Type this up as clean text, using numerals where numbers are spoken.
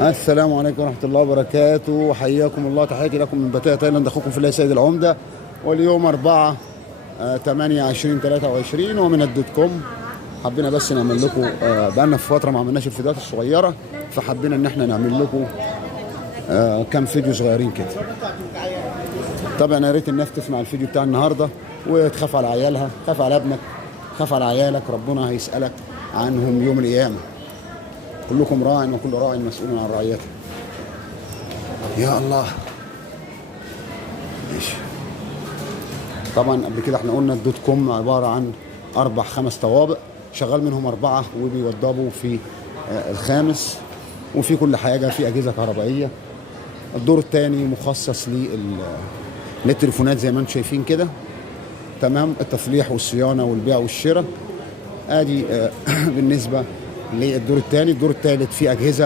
السلام عليكم ورحمة الله وبركاته. حياكم الله، تحياتي لكم من باتايا تايلاند، أخوكم في الله سيد العمدة. واليوم 4/8/2023 ومن الدوت كوم. حبينا بس نعمل لكم بقالنا في فترة ما عملناش الفيديوهات الصغيرة، فحبينا إن احنا نعمل لكم كام فيديو صغيرين كده. طبعا يا ريت الناس تسمع الفيديو بتاع النهارده وتخاف على عيالها، خاف على ابنك، خاف على عيالك، ربنا هيسألك عنهم يوم القيامة. كلكم راع وكل راع مسؤول عن رعيته. يا الله. ماشي. طبعا قبل كده احنا قلنا الدوت كوم عباره عن 4-5 طوابق، شغال منهم 4 وبيوضبوا في الخامس، وفي كل حاجه، في اجهزه كهربائيه. الدور الثاني مخصص للتليفونات زي ما انتم شايفين كده، تمام، التصليح والصيانه والبيع والشراء. ادي بالنسبه للدور الثاني. الدور الثالث فيه اجهزه